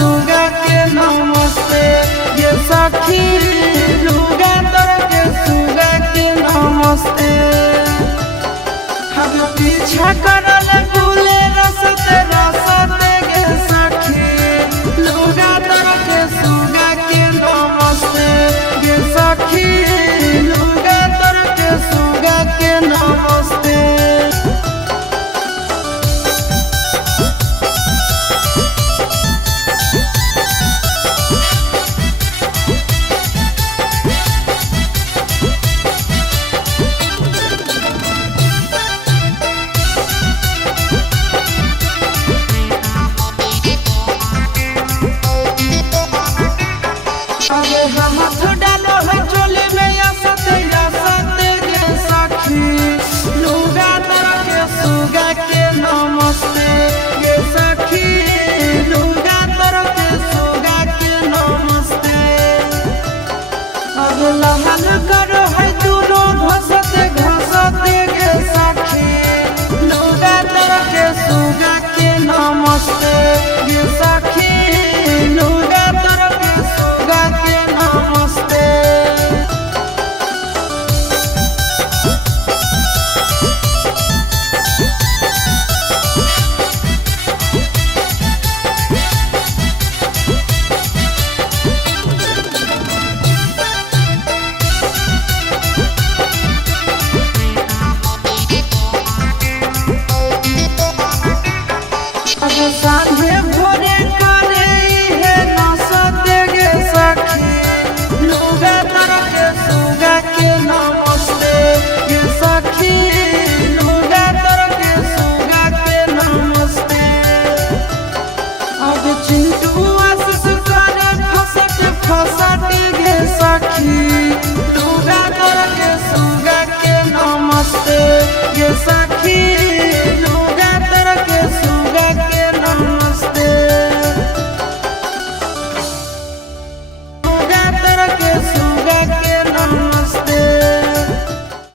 सुगा के नमस्ते ये सखी लुगा तर के सुगा के नमस्ते हम पीछा करल फूले रसते रसते गे सखी लुगा तर के सुगा के नमस्ते गे सखी लुगा तर के सुगा के नमस्ते अरे हम डालो है चोली में या सते गे सखी लुगा तर के सुगा के नमस्ते गे सखी लुगा तर के सुगा के नमस्ते अब लहन करो है दोनों घसते गे सखी लुगा तर के सुगा के नमस्ते गे सखी लुगा तर के सुगा के नमस्ते सांझे भोरे करे है नसते गे सखी लुगा तर के सुगा के नमस्ते गे सखी लुगा तर के सुगा के नमस्ते अब चिंटू आशीष करे फसते गे सखी लुगा तर के सुगा के नमस्ते गे सखी